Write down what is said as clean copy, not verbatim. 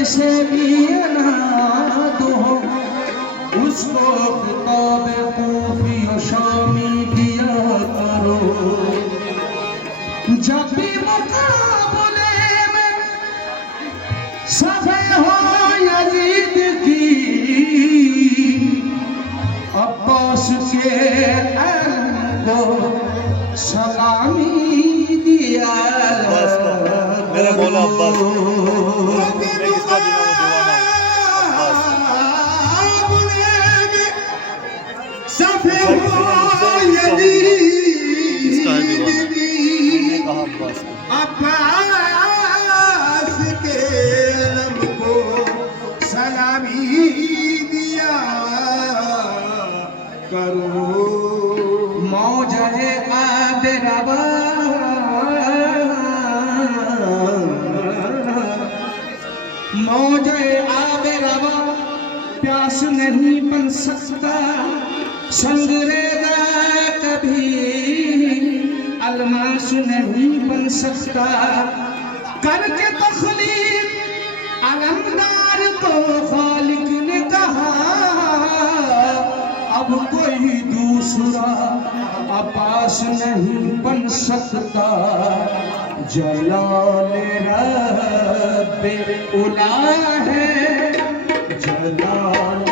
जिसे भी अनाद हो उसको खिताब कूफी और शामी दिया करो। जब भी मुकाबले में सफे हो यजीद की अब्बास के अहम को सलामी दिया मेरे मौला अब्बास सफे हो यजीद की अब्बास के अलम को सलामी दिया करो। मौज है आब रवा मौज है आब रवा प्यास नहीं बन सकता संगरेजा कभी अलमास नहीं बन सकता। करके तख्लीक अलमदार को खालिक ने कहा अब कोई दूसरा अब्बास नहीं बन सकता। जलाल रब्बे उला है जलाल